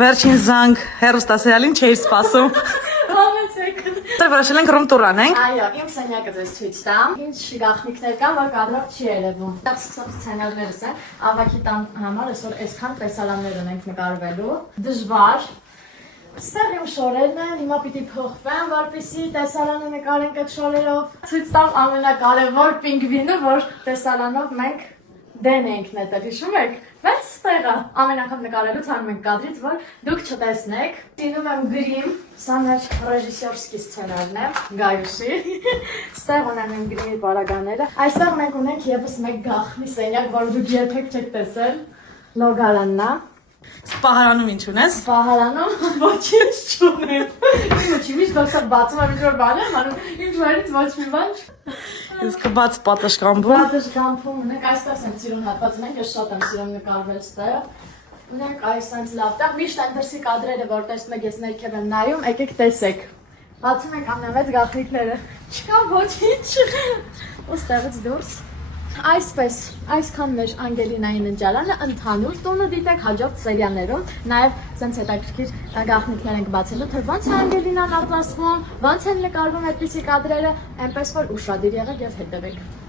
Վերջին զանգ հերոստասերիալին չէի սպասում։ Համեցեք։ Դե որոշել ենք ռում տուր անենք։ Այո, իմ սենյակը ձեզ ցույց տամ։ Ինչ գաղտնիքներ կան, որ կադրող չի երևում։ Դա սկսած սցենարներս են։ Ավակի տան համար այսօր այսքան տեսարաններ ունենք նկարվելու։ Դժվար։ Ստեղ իմ շորերն են, հիմա պիտի փոխվեմ, որպեսզի տեսարանը նկարենք այդ շորերով։ Ցույց տամ ամենակարևոր պինգվինը, որ տեսարանով մենք դեն ենք նետել, հիշում եք։ Բայց ստեղը ամեն անգամ նկարելուց հանում ենք կադրից, որ դուք չտեսնեք։ Դինում եմ գրիմ, սա մեր ռեժիսորսկի սցենարն է, Գայուշի։ Ստեղ ունեմ իմ գրիմի պարագաները։ Այստեղ մենք ունենք եւս մեկ գաղտնի սենյակ, որ դուք երբեք չեք տեսել։ Լոգարանն է։ Սպահարանում ինչ ունես։ Սպահարանում ոչինչ չունեմ։ Ինչի՞ միշտ դասա բացում եմ ինչ-որ բան եմ անում, ինչ վարից ոչ մի բան։ Իսկ բաց պատշգամբում։ Պատշգամբում ունենք, այստեղ եմ սիրուն հատված ունենք, ես շատ եմ սիրում նկարվել ստեղ։ Ունենք այս այնց լավ տեղ, միշտ այն դրսի կադրերը, որ տեսնում եք, ես ներքև եմ նայում, եկեք տեսեք։ Բացում ենք ամենամեծ գաղտնիքները։ Չկա ոչինչ։ Ու ստեղից դուրս։ Այսպես, այսքան մեր Անգելինայի ննջարանը ընդհանուր տունը դիտեք հաջորդ սերիաներում, նաև սենց հետաքրքիր գաղտնիքներ ենք բացելու, թե ոնց է Անգելինան ապրաստվում, ոնց են նկարվում այդպիսի կադրերը, այնպես որ ուշադիր եղեք եւ հետևեք։